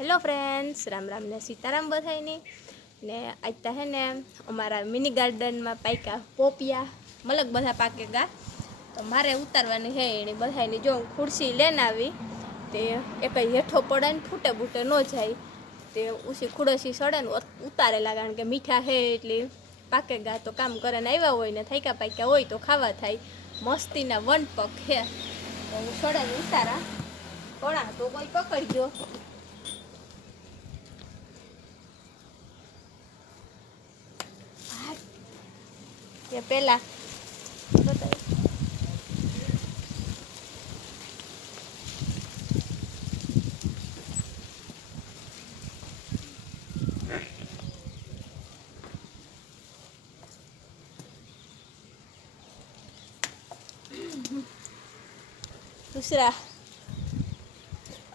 Hello friends Ram Ram ને સીતારામ બધાયની. ને આજતા હે ને અમારા મિની ગાર્ડનમાં પાક્યા પોપિયા. મલક બધા પાકે ગા. તો મારે ઉતારવાની હે એની બધાની જો ખુરશી લઈને આવી, તે એ કંઈ હેઠો પડે ને ફૂટે બૂટે ન જાય. તે ઉસી ખુડસી સડે ને ઉતારેલા કારણ કે મીઠા હે એટલે પાકે ગા. તો કામ કરે ને આવ્યા હોય ને થાક્યા પાક્યા હોય તો ખાવા થાય. મસ્તીના વન પગ હે. તો હું સડે ને ઉતારા. કોણા તો કોઈ પકડજો Ya pela. दूसरा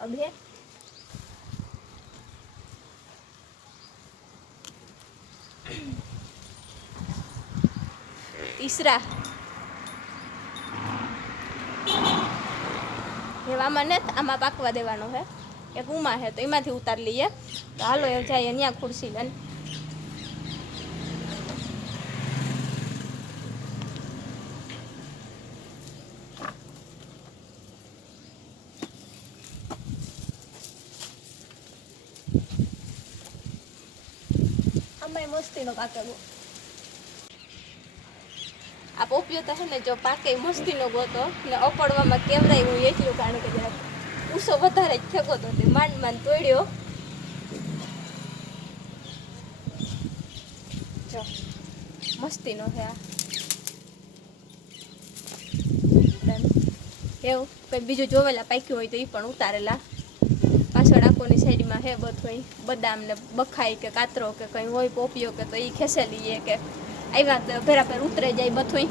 अब है ઈસરા. એવામાં ને આમાં પાકવા દેવાનો છે એક ઉમા હે તો એમાંથી ઉતાર લઈએ. તો હાલો, એ જાય અહીંયા ખુરશી લઈને. અમે મસ્તીનો કાકેલું આ પોપિયો તો છે ને જો પાકે મસ્તીનો ગોતો ને અપડવામાં કેવરાય હું એટલું કારણ કે જરાક ઉસો વધારે જ ફેંકો તો તે માંડ માંડ તોડ્યો. જો, મસ્તીનો છે આ. એવું, કંઈ બીજું જોવેલા પાક્યું હોય તો એ પણ ઉતારેલા. પાછળ આખોની સાઈડમાં હે બધું બદામ ને બખાઈ કે કાતરો કે કંઈ હોય, પોપિયો કે તો એ ખેસેલી કે આવ્યા તો પર ઉતરે જાય બધું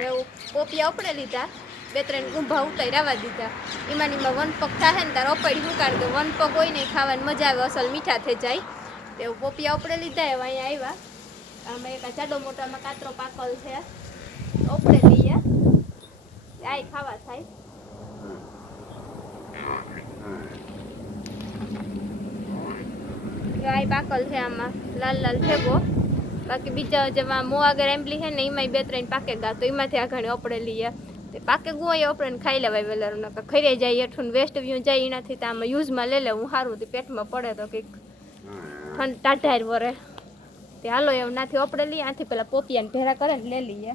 એવું પોપિયા ઉપડે લીધા બે ત્રણ ગુંભા ઉતારી આવવા દીધા એમાં એમાં વન પગ થાય ને તારે અપાડી શું દો વન પગ હોય ને ખાવાની મજા આવે અસલ મીઠા થઈ જાય એવું પોપિયા ઉપડે લીધા એવા અહીંયા આવ્યા આમાં એક જાડો મોટામાં કાતરો પાકલ છે ઉપડે લઈએ આય ખાવા થાય ગાય પાકલ છે આમાં. લાલ લાલ ભેગો બાકી બીજા જેમાં મો આગળ એમ્પલી છે ને, એમાંય બે ત્રણ પાકે ગા, તો એમાંથી આ ઘણી ઓપડે લઈએ. તે પાકે ગુવાય ઓપડે ખાઈ લેવાય વેલર, નકર ખરી જાય એઠું વેસ્ટ વ્યૂ જાય એનાથી, તો આમાં યુઝમાં લઈ લેવું સારું તે પેટમાં પડે તો કંઈક. ઠંડ ટાઢાર વરે. તે હાલો એવું નાથી ઓપડે લઈએ, આથી પેલા પોપિયાને ભેરા કરે ને લઈ લઈએ.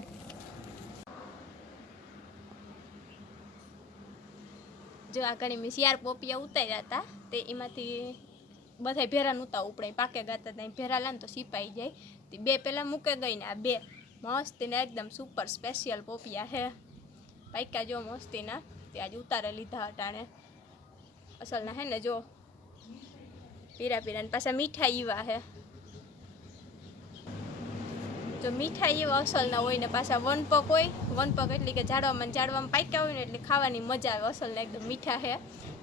જો આ ઘણી મેં શિયાર પોપિયા ઉતાર્યા હતા, તે એમાંથી બધા ભેરા નહોતા ઉપડે પાકે ગાતા ત્યાં ભેરા લાને તો સિપાઈ જાય. તે બે પહેલાં મૂકે ગઈ ને આ બે. મસ્તીના એકદમ સુપર સ્પેશિયલ પોપિયા હે. પાક્યા જો મસ્તીના. તે આજે ઉતારે લીધા અટાણે અસલના હે ને જો. પીરા પીરા પાછા મીઠા ઈવા હે. જો મીઠા એવા અસલના હોય ને પાછા વન પગ હોય. વન એટલે કે ઝાડવામાં ઝાડવામાં પાક્યા હોય ને એટલે ખાવાની મજા આવે. અસલના એકદમ મીઠા હે.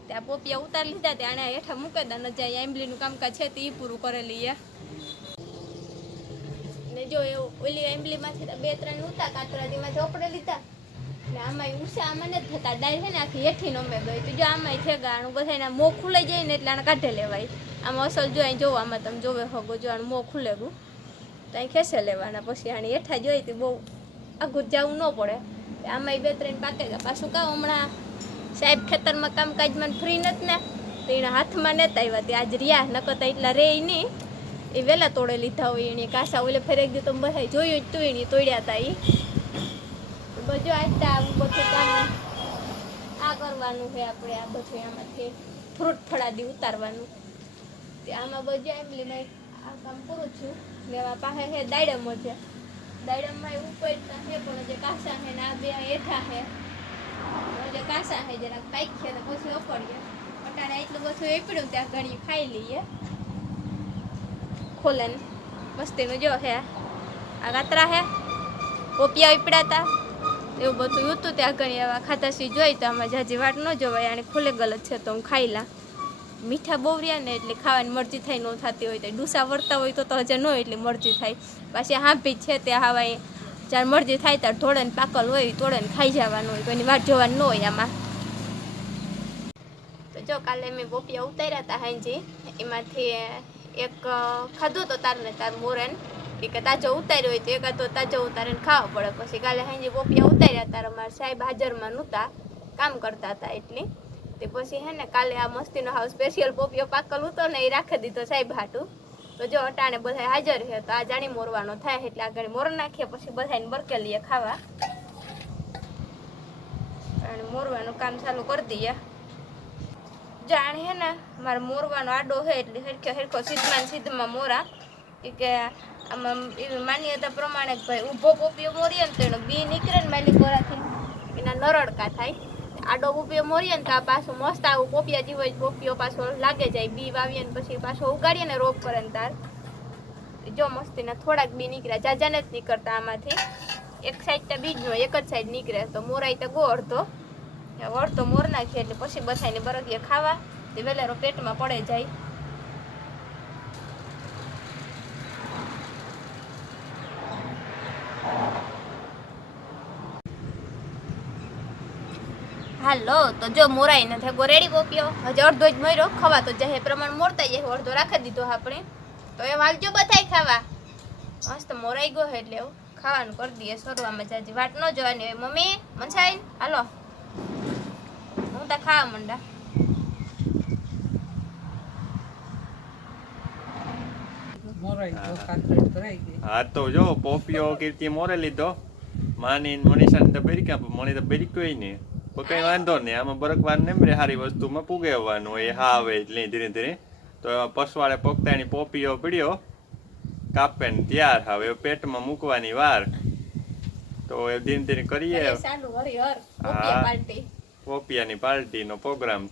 ત્યાં પોપિયા ઉતારી લીધા ત્યાં આને હેઠા મૂકે દા ને જ્યાં એમ્બલીનું કામકાજ છે તે એ પૂરું કરેલી એ ને જો એવું ઓલી એમ્બલીમાંથી બે ત્રણ ઉતા કાતરાતીમાં તેમાંથી લીધા. ને આમાં ઉષા આમાં નથી થતા ડાય છે ને આખી હેઠી નમે ગઈ. તો જો આમાં છે ગાણું બધા એના મોં ખુલાઈ જાય ને એટલે આને કાઢે લેવાય. આમાં અસલ જો અહીં જોવો, આમાં તમે જોવે હગો, જો આનું મોં ખુલે ગયું તો અહીં ખેસે લેવાના. પછી આની હેઠા જોઈ તો બહુ આઘું જવું ન પડે. આમાંય બે ત્રણ પાકે પાછું કાં હમણાં સાહેબ, ખેતરમાં કામકાજમાં ફ્રી નથી ને, તો એના હાથમાં નતા આવ્યા. તે આજ રહ્યા નકરતા એટલા રે નહીં. એ વહેલા તોડે લીધા હોય એણે કાસા ઓલે ફેરેક દીધો તો બધા જોયું જ તું એણે તોડ્યા હતા એ બધું આજતા આવું બધું કામ આ કરવાનું છે આપણે, આ બધું આમાંથી ફ્રૂટ ફળાદી ઉતારવાનું. તે આમાં બધું એમલીમાં આ કામ પૂરું છું. લેવા પાસે છે દાડમો છે. દાડમમાં પડતા છે, પણ જે કાસા છે ને, આ બે હેઠા છે. છે જરાક પાઈક છે તો પછી ઓપડીએ અટાણે એટલું બધું એપડ્યું ત્યાં ઘણી ખાઈ લઈએ. ખોલન મસ્તીનું જો હે. આ કાતરા હે. પોપિયા ઉપડાતા એવું બધું હતું ત્યાં ઘણી આવા ખાતાસી જોઈ તો આમાં જાજી વાટ ન જોવાય. આને ખુલે ગલત છે તો હું ખાઈ લા. મીઠા બહુ રહ્યા ને એટલે ખાવાની મરજી થાય, ન થતી હોય તો. ડૂસા વળતા હોય તો તો હજે ન હોય એટલે મરજી થાય. પાછી હાંભી છે તે હવાય જ્યારે મરજી થાય ત્યારે તોડે પાકલ હોય તોડે ખાઈ જવાનું હોય. કોઈની વાટ જોવાનું ન હોય આમાં. જો કાલે મેં પોપિયા ઉતાર્યા હતા હાંજી, એમાંથી એક ખાધું તો તારને તાર મોરેન. કે તાજો ઉતાર્યો હોય તો એક તો તાજો ઉતારીને ખાવા પડે. પછી કાલે હાંજી પોપિયા ઉતાર્યા તાર અમારા સાહેબ હાજરમાં નહોતા, કામ કરતા હતા એટલી. તે પછી હે ને કાલે આ મસ્તીનો હાવ સ્પેશિયલ પોપિયો પાકલ હતો ને એ રાખી દીધો સાહેબ હાટું. તો જો અટાણે બધા હાજર છે, તો આ જાણી મોરવાનો થાય એટલે આગળ મોર નાખીએ, પછી બધાને બરકેલીએ ખાવા. અને મોરવાનું કામ ચાલુ કરી દઈએ. જાણે હે ને, મારે મોરવાનો આડો હે એટલે હરખો હરખો સીધમાં સીધમાં મોરા. કે આમાં એવી માન્યતા પ્રમાણે ભાઈ ઊભો પોપિયો મોરીએ ને તો એનો બી નીકળે ને માલિક કોરાથી એના નરડકા થાય. આડો પોપિયો મોરીએ ને તો આ પાછું મસ્ત આવું પોપિયા જેવો જ પોપિયો પાછો લાગે જાય. બી વાવીએ ને પછી પાછો ઉગાડીએ ને રોપ કરે ને તાર. જો મસ્તીના થોડાક બી નીકળ્યા. જાજાને જ નીકળતા આમાંથી. એક સાઈડ તો બીજ નો એક જ સાઈડ નીકળે તો મોરાઈ તો ગો અડધો તો મોર નાખીએ એટલે પછી બધાને બરગીએ ખાવા વેલેરો પેટમાં પડે જાય. હાલો, તો જો મોરાઈ નથી ગો રેડી પોપ્યો હજી અડધો જ મર્યો, ખવા તો જહે પ્રમાણ મોરતા જાય અડધો રાખી દીધો આપણે. તો એ વાલજો બધાય ખાવા. મસ્ત મોરાઈ ગયો એટલે એવું ખાવાનું કરી દઈએ સરવામાં જાજી વાટ ન જોવાની હોય. મમ્મી મનસાઈ હાલો. હું તો ખાવા મંડા. મોરાઈ તો કાકરેટ ભરાઈ ગઈ. હા તો જો પોપિયો કીર્તિ મોરે લીધો. માની ને મનીષાને તો બેરી કાપ મને તો બેરી કોઈ નહીં પણ કઈ વાંધો નહીં આમાં બરકવાર ને રે સારી વસ્તુમાં પુગેવાનું હોય હા આવે એટલે ધીરે ધીરે. તો પસવાડે પોગતાની પોપિયો પીડ્યો. કાપે ને તૈયાર હવે પેટમાં મૂકવાની વાર. તો ધીરે ધીરે કરીએ. ચાલુ હરી હર હા. પોપિયાની પાર્ટીનો પ્રોગ્રામ